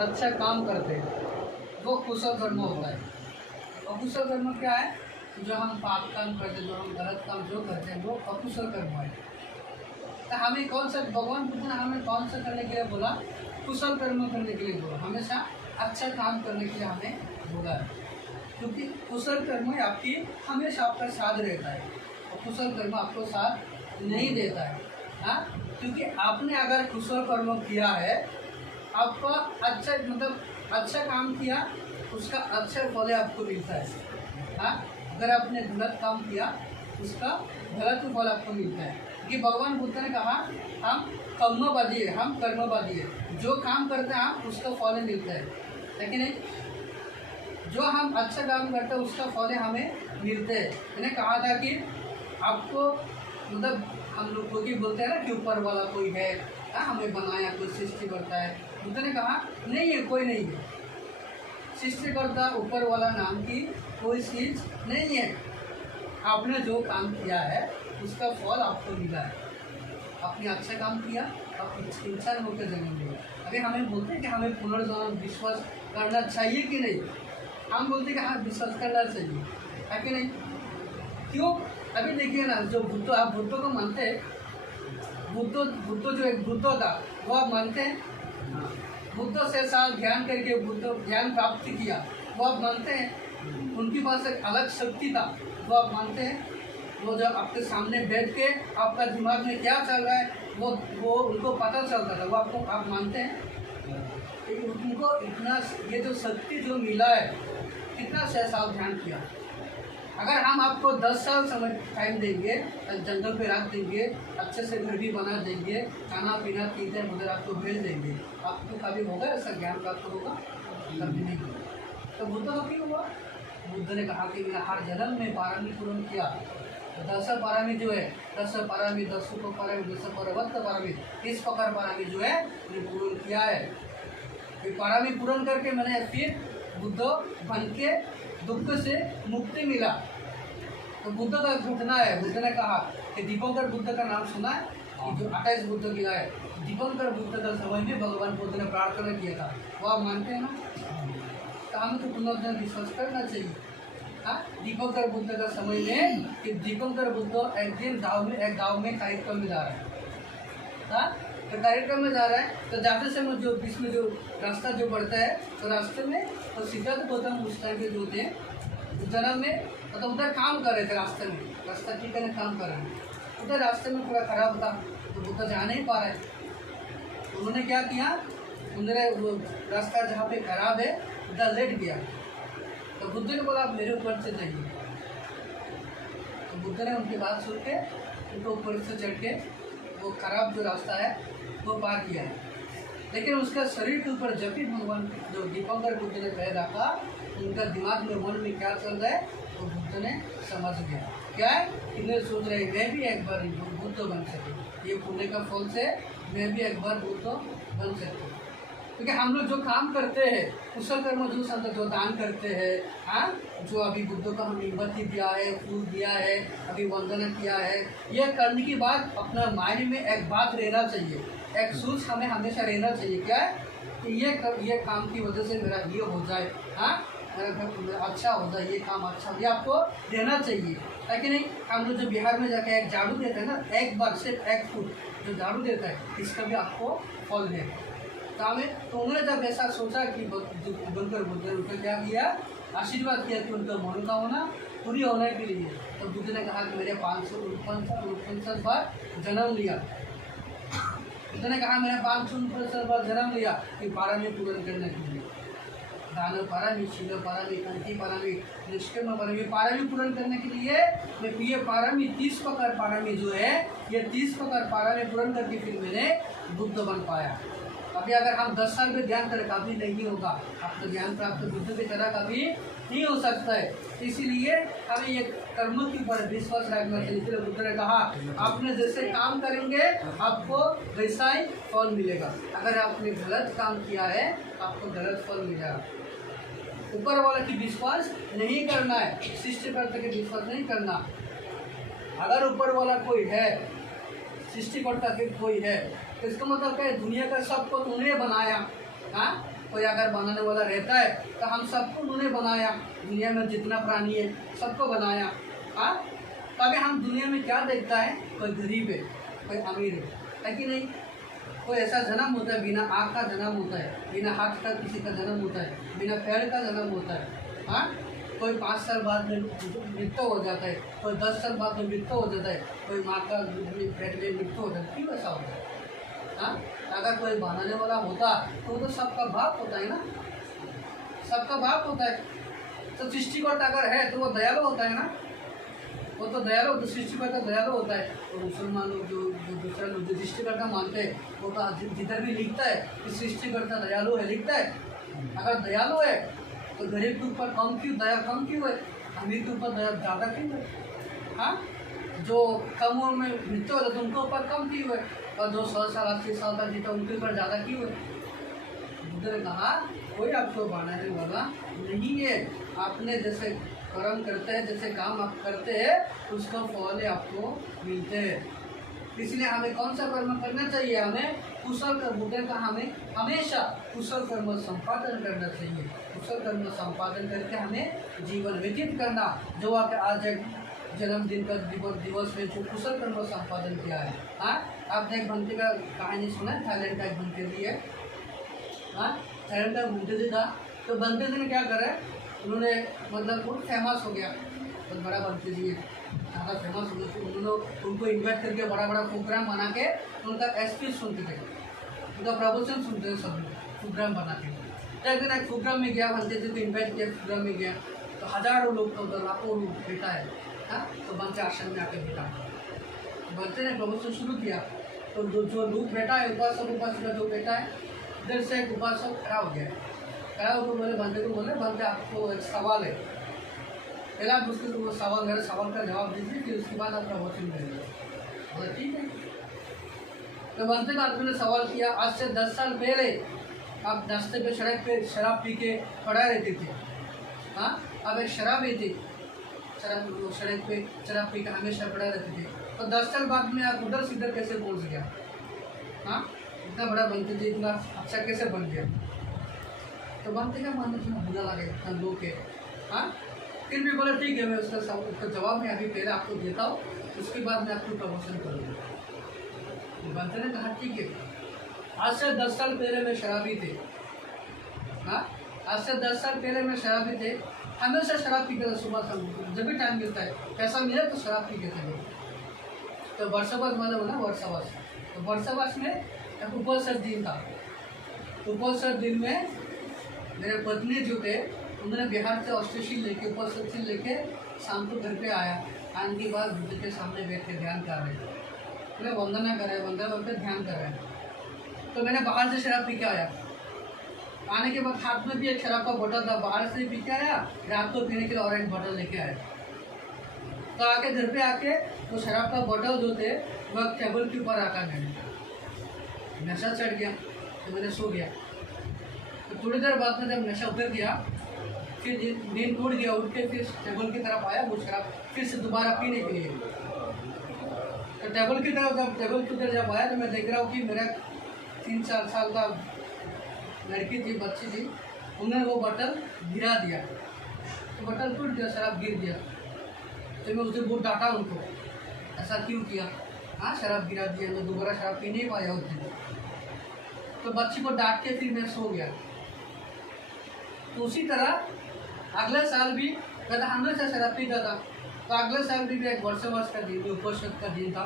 अच्छा काम करते हैं वो कुशल कर्म होता है। अकुशल कर्म क्या है? जो हम पाप काम करते, जो हम गलत काम जो करते हैं वो अकुशल कर्म है। तो हमें कौन सा, भगवान बुद्ध ने हमें कौन सा करने के लिए बोला? कुशल कर्म करने के लिए बोला। हमेशा अच्छा काम करने के लिए हमें बोला है, क्योंकि कुशल कर्म आपकी हमेशा आपका साथ रहता है और कुशल कर्म आपको साथ नहीं देता है। हाँ, क्योंकि आपने अगर कुशल कर्म किया है, आपका अच्छा मतलब अच्छा काम किया, उसका अच्छा फल आपको मिलता है। हाँ, अगर आपने गलत काम किया उसका गलत फल आपको मिलता है। कि भगवान बुद्ध ने कहा हम कर्मवादी है, हम कर्मवादी है, जो काम करते हैं हम उसका फल मिलता है, लेकिन नहीं जो हम अच्छा काम करते हैं उसका फल हमें मिलते हैं। मैंने कहा था कि आपको मतलब हम लोग को बोलते हैं ना कि ऊपर वाला कोई है, हमें बनाया, कोई सृष्टि करता है। बुद्ध ने कहा नहीं है, कोई नहीं है, सृष्टिकर्ता ऊपर वाला नाम की कोई चीज नहीं है। आपने जो काम किया है उसका फल आपको मिला है। आपने अच्छा काम किया, आप इंसान होकर जन्म लिया। अभी हमें बोलते हैं कि हमें पुनर्जन्म विश्वास करना चाहिए कि नहीं, हम बोलते हैं कि हाँ विश्वास करना चाहिए, है कि नहीं? क्यों? अभी देखिए ना, जो बुद्ध, आप बुद्ध को मानते हैं, बुद्ध जो एक बुद्ध था वो आप मानते हैं? बुद्ध से साल ध्यान करके बुद्ध ज्ञान प्राप्त किया, वो आप मानते हैं? उनके पास एक अलग शक्ति था, वो आप मानते हैं? वो जब आपके सामने बैठ के आपका दिमाग में क्या चल रहा है वो उनको पता चलता था, वो आपको आप मानते हैं? उनको इतना ये जो शक्ति जो मिला है, कितना 6 साल ध्यान किया। अगर हम आपको 10 साल समय टाइम देंगे, जंगल पे रख देंगे, अच्छे से घर भी बना देंगे, खाना पीना पीते उधर आपको भेज देंगे, आपको कभी होगा ऐसा ज्ञान प्राप्त होगा? कभी नहीं होगा। तो बुद्ध को क्यों हुआ? बुद्ध ने कहा कि मैंने हर जन्म में पारमी पूर्ण किया। 10 पारामी जो है, 10 पारामी, 10 पारामी, 10 परवत्त पारामी, 30 प्रकार पारामी जो है मैंने पूर्ण किया है। ये पारामी पूर्ण करके मैंने फिर बुद्ध बन के दुख से मुक्ति मिला। तो बुद्ध का घटना है, बुद्ध ने कहा कि दीपंकर बुद्ध का नाम सुना है कि जो 28 बुद्ध गिरा है, दीपंकर बुद्ध का समय में भगवान बुद्ध ने प्रार्थना किया था, वो आप मानते हैं ना? तो हमें तो पुनर्जन्म विश्वास करना चाहिए। दीपंकर बुद्ध का समय में कि दीपंकर बुद्ध एक दिन एक गांव में कार्यक्रम में जा रहा है। तो कार्यक्रम में जा रहा है, तो जाते समय जो बीच में जो रास्ता जो पड़ता है, तो रास्ते में तो सिद्धार्थ गौतम उस टाइम के जो थे उस जन्म में तो उधर काम कर रहे थे, रास्ते में रास्ता ठीक करने काम कर रहे हैं। उधर रास्ते में पूरा खराब था, तो बुद्ध जा नहीं पा रहे। उन्होंने क्या किया, उन्होंने वो रास्ता जहाँ पे खराब है उधर लेट गया। तो बुद्ध ने बोला आप मेरे ऊपर से जाइए। तो बुद्ध ने उनकी बात सुन के उनको ऊपर से चढ़ के वो खराब जो रास्ता है वो पार किया है। लेकिन उसका शरीर के ऊपर जब भी भगवान जो दीपंकर बुद्ध ने पैर रखा, उनका दिमाग में मन में क्या चल रहा है तो बुद्ध ने समझ गया। क्या है? इन्हें सोच रहे मैं भी एक बार बुद्ध बन सके, ये पुण्य का फल से मैं भी एक बार बुद्ध बन सकती। क्योंकि हम लोग जो काम करते हैं कुशल कर्म, जो संत जो दान करते हैं, हाँ, जो अभी बुद्ध को हम मोमबत्ती दिया है, फूल दिया है, अभी वंदना किया है, ये करने के बाद अपना माइंड में एक बात रहना चाहिए, एक सोच हमें हमेशा रहना चाहिए। क्या है कि ये काम की वजह से मेरा ये हो जाए, हाँ, मेरा अच्छा हो जाए, ये काम अच्छा, ये आपको रहना चाहिए, है कि नहीं? हम लोग जो बिहार में जाके एक झाड़ू देते हैं ना, एक बार सिर्फ 1 फुट जो झाड़ू देता है, इसका भी आपको फल है। तो उन्होंने जब ऐसा सोचा कि बनकर बुद्ध ने उनको क्या किया, आशीर्वाद किया कि उनका मनोकामना पूरी होने के लिए। तो बुद्ध ने कहा कि मेरे 549 बार जन्म लिया। बुद्ध ने कहा मैंने 549 बार जन्म लिया कि पारामी पूर्ण करने के लिए, दान पारामी, शील पारामी, कंठी पारामी, निष्कर्म पारामी, पारामी पूर्ण करने के लिए मैं ये पारामी 30 प्रकार पारामी जो है, ये 30 प्रकार पारामी पूर्ण करके फिर मैंने बुद्ध बन पाया। अभी अगर हम 10 साल में ध्यान करें कभी नहीं होगा, आपका ज्ञान प्राप्त बुद्ध की तरह कभी नहीं हो सकता है। इसीलिए हमें ये कर्मों के ऊपर विश्वास रखना चाहिए। इसलिए बुद्ध ने कहा आपने जैसे काम करेंगे आपको वैसा ही फल मिलेगा। अगर आपने गलत काम किया है आपको गलत फल मिलेगा। ऊपर वाला की विश्वास नहीं करना है, सृष्टिकर्ता के विश्वास नहीं करना। अगर ऊपर वाला कोई है, सृष्टिकर्ता के कोई है, तो इसका मतलब क्या है, दुनिया का सब कुछ उन्हें बनाया, हाँ, कोई अगर बनाने वाला रहता है तो हम सबको उन्होंने बनाया, दुनिया में जितना प्राणी है सबको बनाया। हाँ, तो अभी हम दुनिया में क्या देखता है, कोई गरीब है, कोई अमीर है कि नहीं। कोई ऐसा जन्म होता है बिना आँख का जन्म होता है, बिना हाथ का किसी का जन्म होता है, बिना पैर का जन्म होता है। हाँ, कोई 5 साल बाद में मृत्यु हो जाता है, कोई 10 साल बाद में मृत्यु हो जाता है, कोई माँ का पेट में मृत्यु हो जाता है। क्यों ऐसा होता है? हाँ, अगर कोई बनाने वाला होता तो सबका बाप होता है ना, सबका बाप होता है। तो सृष्टिकर्ता अगर है तो वो दयालु होता है ना, वो तो दयालु, तो सृष्टिकर्ता दयालु होता है। तो मुसलमान लोग जो दूसरा लोग जो सृष्टिकर्ता मानते हैं वो तो जिधर भी लिखता है कि सृष्टिकर्ता दयालु है, लिखता है। अगर दयालु है तो गरीब के ऊपर कम क्यों, दया कम क्यों है, अमीर के ऊपर दया ज़्यादा क्यों है? हाँ, जो कम उम्र में मृत्यु होता है उनके ऊपर कम क्यों है, और जो 100 साल 80 साल तक जीता उनके ऊपर ज़्यादा क्यों है? बुद्ध ने कहा कोई आपको बनाने वाला नहीं है, आपने जैसे कर्म करते हैं, जैसे काम आप करते हैं उसका फल आपको मिलते हैं। इसलिए हमें कौन सा कर्म करना चाहिए, हमें कुशल कर्म। बुद्ध का हमें हमेशा कुशल कर्म संपादन करना चाहिए, कुशल कर्म संपादन करके हमें जीवन व्यतीत करना। जो आप आज जन्मदिन का दिवस में जो कुशल कर्म संपादन किया है। हाँ, आपने एक बंते का कहानी सुना है, थाईलैंड का एक बंते जी है। हाँ, थाईलैंड का बंते जी था, तो बंते जी ने क्या करा, उन्होंने मतलब बहुत फेमस हो गया, बहुत बड़ा बंते जी है, ज़्यादा फेमस हो गया। उन्होंने उनको इन्वाइट करके बड़ा बड़ा प्रोग्राम बना के उनका स्पीच सुनते थे, उनका प्रवचन सुनते थे सब लोग, प्रोग्राम बना के। तो एक दिन एक प्रोग्राम में गया, बंते जी को इन्वाइट किया, प्रोग्राम में गया तो हज़ारों लोग का उधर लाखों लोग बैठा है। हाँ, तो बंते आश्रम में आके बैठा, बंते ने प्रवचन शुरू किया। तो जो लोग बैठा है उपासक जो बैठा है, इधर से एक उपासक खड़ा हो गया, खड़ा होकर बोले बंदे को, बोले बंदे आपको एक सवाल है, पहले आप उसके वो सवाल, मेरे सवाल का जवाब दीजिए, फिर उसके बाद आप प्रवचन करेंगे। बोले ठीक है। तो बंदे का आदमी ने सवाल किया, आज से 10 साल पहले आप नाश्ते पे सड़क पे शराब पी के पड़ा रहते थे। हाँ, अब एक शराबी थे, सड़क पे शराब पी के हमेशा पड़ा रहते थे। तो 10 साल बाद में आप उधर से इधर कैसे पहुँच गया? हाँ, इतना बड़ा बनते थे, इतना अच्छा कैसे बन गया? तो बनते का मन में बुरा लगे इतना लोग के। हाँ, फिर भी बोला ठीक है, मैं उसका जवाब मैं अभी पहले आपको देता हूँ, उसके बाद मैं आपको प्रमोशन करूँगा। बनते ने कहा ठीक है, आज से 10 साल पहले मैं शराबी थे। हाँ, आज से 10 साल पहले मैं शराबी थे, हमेशा शराब पी के सुबह शाम, जब भी टाइम मिलता है, पैसा मिले तो शराब पी के थे। तो वर्षावास वाला बोला वर्षावास, तो वर्षावास में एक उपवास दिन था। उपवास दिन में मेरे पत्नी जो थे उन्होंने बिहार से ऑस्ट्रेशियल लेके उपस्थिति लेके शाम को घर पे आया। आने के बाद बुद्ध के सामने बैठ के ध्यान कर रहे थे, मैंने वंदना कर रहे, वंदना करके ध्यान कर रहे हैं। तो मैंने बाहर से शराब पी के आया, आने के बाद हाथ में भी एक शराब का बोतल था, बाहर से पी के आया, रात को पीने के लिए और एक बोतल लेके आया। तो आके घर पे आके वो शराब का बोतल जो थे वह टेबल के ऊपर रखा, मैंने नशा चढ़ गया तो मैंने सो गया। तो थोड़ी देर बाद में जब नशा उतर गया, फिर नींद टूट गया, उठ के फिर टेबल की तरफ आया, वो शराब फिर से दोबारा पीने के लिए। तो टेबल की तरफ जब टेबल की तरफ जब आया तो मैं देख रहा हूँ कि मेरा 3-4 साल का लड़की थी, बच्ची थी, उन्होंने वो बोतल गिरा दिया, तो बोतल टूट गया, शराब गिर गया। तो मैं उससे बहुत डांटा उनको, ऐसा क्यों किया? हाँ, शराब गिरा दिया, मैं दोबारा शराब पी नहीं पाया उस दिन। तो बच्ची को डांट के फिर मैं सो गया। तो उसी तरह अगले साल भी मैं हमेशा शराब पीता था, तो अगले साल भी एक वर्षवास का दिन, उपवास का दिन था।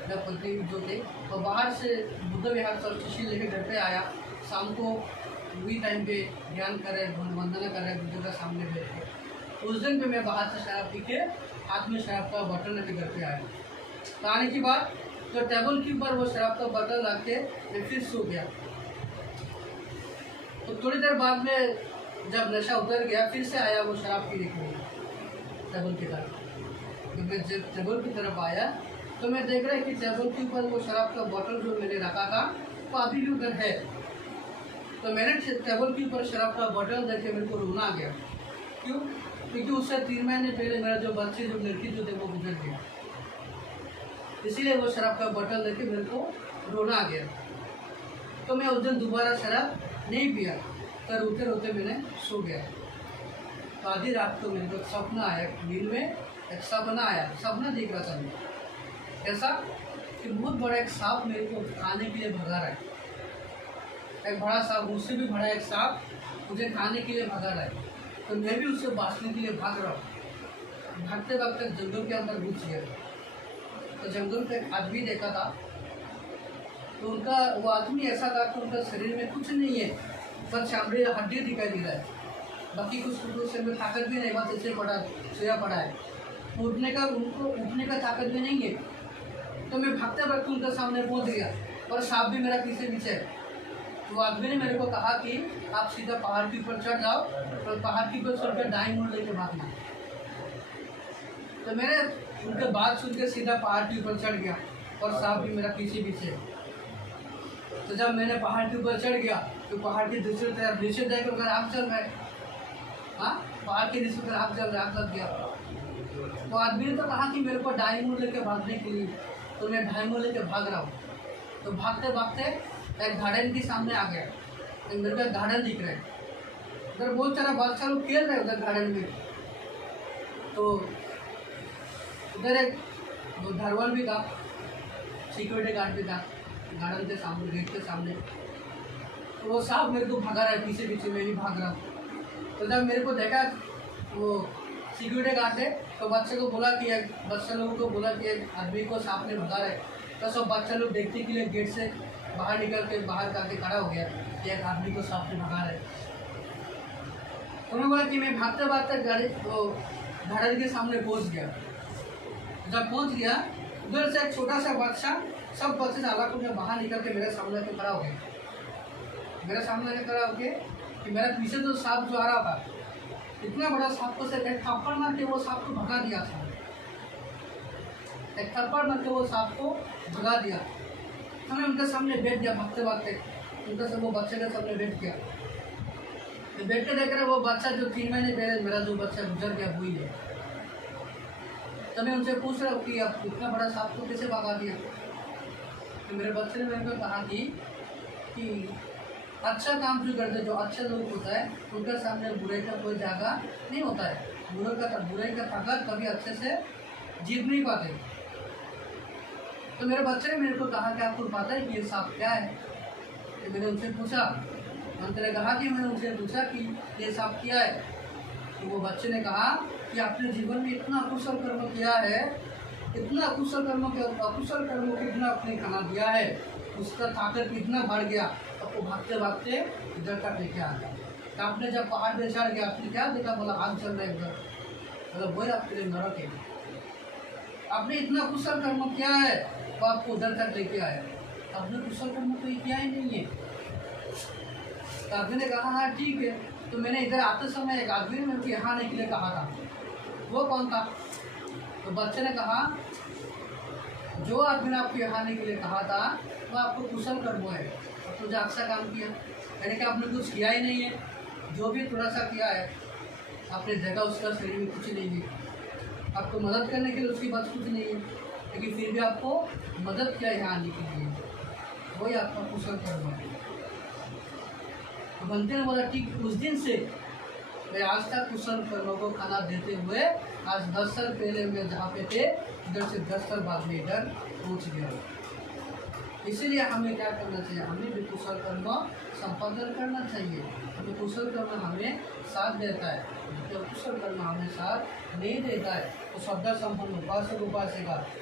मेरा पति जो थे तो बाहर से बुद्ध विहार से ऑस्ट्रेशियल लेके घर पे आया, शाम को वही टाइम पे ध्यान कर रहे, वंदना कर रहे बुद्ध का सामने बैठ के। उस दिन भी मैं बाहर से शराब पी के हाथ में शराब का बोतल लेके घर पे आया। तो आने के बाद तो टेबल के ऊपर वो शराब का बोतल रख के मैं फिर सो गया। तो थोड़ी देर बाद में जब नशा उतर गया, फिर से आया वो शराब पीने के लिए टेबल की तरफ। तो मैं जब टेबल की तरफ आया तो मैं देख रहा कि टेबल के ऊपर वो शराब का बोतल जो मैंने रखा था वो अभी भी उधर है। तो मैंने टेबल के ऊपर शराब का बोतल देख के मेरे को रोना आ गया। क्यों? क्योंकि उससे 3 महीने पहले मेरा जो बच्चे जो लड़की जो थे वो गुजर गया, इसीलिए वो शराब का बोतल देख के मेरे को रोना आ गया। तो मैं उस दिन दोबारा शराब नहीं पिया। तो रोते रोते मैंने सो गया। तो आधी रात को मेरे को सपना आया, नींद में एक सपना आया, सपना देख रहा था मैं। ऐसा कि बहुत बड़ा एक सांप मेरे को खाने के लिए भगा रहा है। एक बड़ा सांप, मुझसे भी बड़ा एक सांप मुझे खाने के लिए भगा रहा है। तो मैं भी उससे बाँचने के लिए भाग रहा हूँ। भागते भागते जंगल के अंदर घुस गया। तो जंगल पे एक आदमी देखा था। तो उनका वो आदमी ऐसा था कि उनका शरीर में कुछ नहीं है, बस चमड़ी हड्डी दिखाई दे रहा है। बाकी कुछ से में ताकत भी नहीं, बस ऐसे पड़ा सोया पड़ा है। उठने का ताकत भी नहीं है। तो मैं भागते भागते उनके सामने पहुंच गया और सांप भी मेरा पीछे पीछे है। तो आदमी ने मेरे को कहा कि आप सीधा पहाड़ के ऊपर चढ़ जाओ और पहाड़ के ऊपर चढ़कर दाएं मुड़ लेके भागना। तो मैंने उनके बात सुन के सीधा पहाड़ के ऊपर चढ़ गया और सांप भी मेरा पीछे पीछे। तो जब मैंने पहाड़ के ऊपर चढ़ गया तो पहाड़ के दूसरी तरफ नीचे देखकर अगर आग चल रहा है, हाँ पहाड़ के नीचे पर आग चल रहा, आग लग गया। तो आदमी ने तो कहा कि मेरे को दाएं मुड़ लेके भागने के लिए, तो मैं दाएं मुड़ लेके भाग रहा हूँ। तो भागते भागते एक गार्डन के सामने आ गया। मेरे को गार्डन दिख रहा है, उधर बहुत सारा बच्चा लोग खेल रहे हैं उधर गार्डन में। तो उधर एक धरवाल भी था, सिक्योरिटी गार्ड भी था गार्डन के सामने, गेट के सामने। तो वो सांप मेरे को भगा रहा है पीछे पीछे, मैं भी भाग रहा हूँ। तो जब मेरे को देखा वो सिक्योरिटी गार्ड है, तो बच्चे को बोला कि बच्चे लोगों को बोला कि एक आदमी को सांप ने भगा रहा है। तो सब बच्चे लोग देखने के लिए गेट से बाहर निकल के बाहर करके खड़ा हो गया कि एक आदमी को सांप ने भगा रहा है। तो मैं बोला कि मैं भागते भागते गार्डन के सामने पहुँच गया। जब पहुँच गया उधर से एक छोटा सा बच्चा, सब बच्चे से अलग होकर बाहर निकल के मेरे सामने के खड़ा हो गया। मेरे सामने के खड़ा होके कि मेरे पीछे जो सांप जो आ रहा था, इतना बड़ा सांप को से एक थप्पड़ मार के वो सांप को भगा दिया था। एक थप्पड़ मार के वो सांप को भगा दिया। तो मैं उनके सामने बैठ गया भागते भागते, उनके सब वो बच्चे के सामने बैठ गया। तो बैठ के देख रहे वो बच्चा जो 3 महीने पहले मेरा जो बच्चा गुजर गया वही है। तो मैं उनसे पूछ रहा हूँ कि आप इतना बड़ा सांप को कैसे भगा दिया। तो मेरे बच्चे ने मेरे को कहा कि अच्छा काम जो करते, जो अच्छे लोग होता है उनके सामने बुरे का कोई जगह नहीं होता है। बुरे का ताकत कभी अच्छे से जीत नहीं पाते। तो मेरे बच्चे ने मेरे को कहा कि आपको पता है कि ये सांप क्या है। तो मैंने उनसे पूछा, मैंने कहा कि मैंने उनसे पूछा कि ये सांप क्या है। तो वो बच्चे ने कहा कि आपने जीवन में इतना अकुशल कर्म किया है, इतना अकुशल कर्म को इतना आपने खाना दिया है, उसका ताकत इतना बढ़ गया, आपको भागते भागते इधर तक लेके आ गया। तो आपने जब पहाड़ पे चढ़ गया आपने क्या देखा, बोला आग चल रहा है इधर, मतलब वही आपके लिए नरक है। आपने इतना कुशल कर्म किया है तो आपको उधर तक लेके आया, आपने कुशल कर्म तो किया ही नहीं है। तो आदमी ने कहा हाँ ठीक है। तो मैंने इधर आते समय एक आदमी ने मेरे को यहाँ आने के लिए कहा था, वो कौन था। तो बच्चे ने कहा जो आदमी ने आपको यहाँ आने के लिए कहा था वो आपको कुशल कर्म है, अब तुझे अच्छा काम किया, यानी कि आपने कुछ किया ही नहीं है, जो भी थोड़ा सा किया है आपने जगह उसका शरीर में कुछ नहीं है, आपको मदद करने के लिए उसकी बात कुछ नहीं है, लेकिन फिर भी आपको मदद किया यहाँ आने के लिए, वही आपका कुशल कर्म है। तो बनते ने बोला ठीक उस दिन से मैं आज तक कुशल कर्म को खाना देते हुए आज 10 साल पहले मैं जहाँ पे थे इधर से 10 साल बाद में इधर पहुँच गया। इसीलिए हमें क्या करना चाहिए, हमें भी कुशल कर्म संपादन करना चाहिए। हमें कुशल कर्म हमें साथ देता है, जब कुशल कर्म हमें साथ नहीं देता है तो श्रद्धा संपन्न उपासक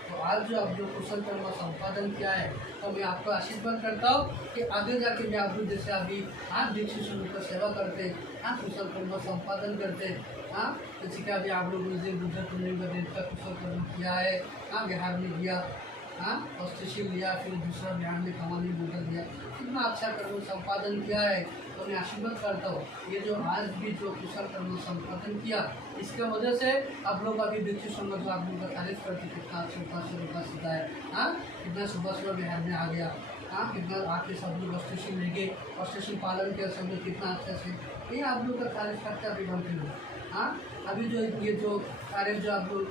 तो आज जो आप जो कुशल कर्म संपादन किया है तो मैं आपको आशीर्वाद करता हूँ कि आगे जाके मैं आप जैसे अभी हाँ दीक्षित समूह का सेवा करते, हाँ कुशल कर्म संपादन करते, हाँ जैसे कि अभी आप लोग उस दिन बुद्ध पूर्णिमा दिन का कुशल कर्म किया है, हाँ बिहार में किया, हाँ अस्तिशील लिया, फिर दूसरा बिहार में कमानी बुद्ध दिया, कितना अच्छा कर्म संपादन किया है। तो मैं आशीर्वाद करता हूँ ये जो आज भी जो कुशल कर्म संपादन किया इसके वजह से आप लोग अभी दीक्षित संघ जो आप लोग का तारीफ करते कितना अच्छा सीधा है, हाँ कितना सुबह बिहार में आ गया, हाँ कितना आके सब लोग अस्तिशील ले गए, अस्तिशील पालन किया सब लोग कितना अच्छा से, ये आप लोग का तारीफ करते अभी बनते लोग, हाँ अभी जो ये जो कार्य जो आप लोग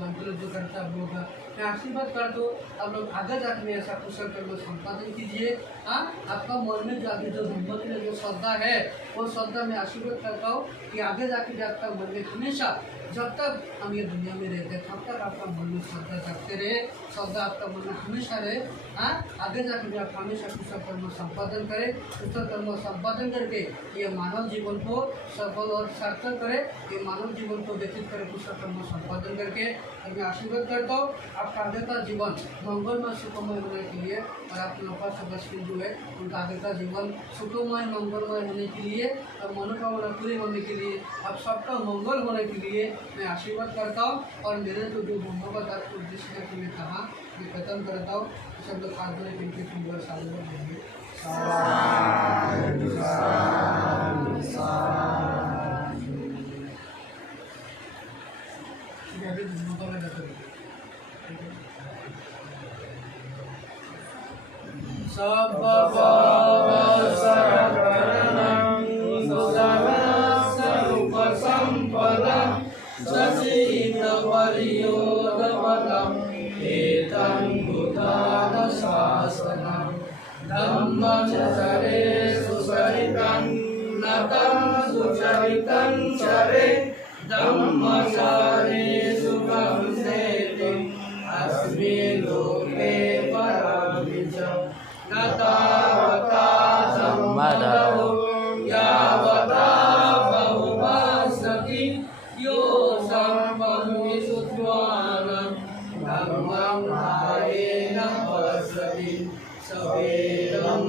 बंटल जो करते हैं आप लोग का, मैं आशीर्वाद करता हूँ आप लोग आगे जाकर में ऐसा कुशल कर्म संपादन कीजिए। हाँ, आपका मन में जो अभी जो धर्म के लिए जो श्रद्धा है वो श्रद्धा मैं आशीर्वाद करता हूँ कि आगे जाके भी आपका मन में हमेशा जब तक हम ये दुनिया में रहते हैं तब तक आपका मन में श्रद्धा जगते रहे, श्रद्धा आपका मन में हमेशा रहे। हाँ, आगे जाकर भी आप हमेशा कुशल कर्म संपादन करें, कुशल कर्म संपादन करके ये मानव जीवन को सफल और सार्थक करे, ये मानव जीवन को व्यतीत करे कुशल कर्म संपादन करके। और मैं आशीर्वाद करता हूँ आपका आगे का जीवन मंगलमय सुखमय होने के लिए, और आप लोगों का सदस्य जो है उनका आगे का जीवन सुखमय मंगलमय होने के लिए और मनोकामना पूरी होने के लिए, आप सबका मंगल होने के लिए मैं आशीर्वाद करता हूँ। और मेरे जो धन्यवाद आपको उद्देश्य है कि मैं कहा मैं खत्म करता हूँ। सब लोग हाथ धोने के फिंगर साल देंगे। धम्मचरे सुचरितं नतं सुचरितं चरे धम्मचरे सुखं सेति अस्मिन् लोके परमिच न तावता सम्मदो यावता बहुवासति यो सर्वविशुद्ध्वानं धम्मं नायेन पश्यति शरणं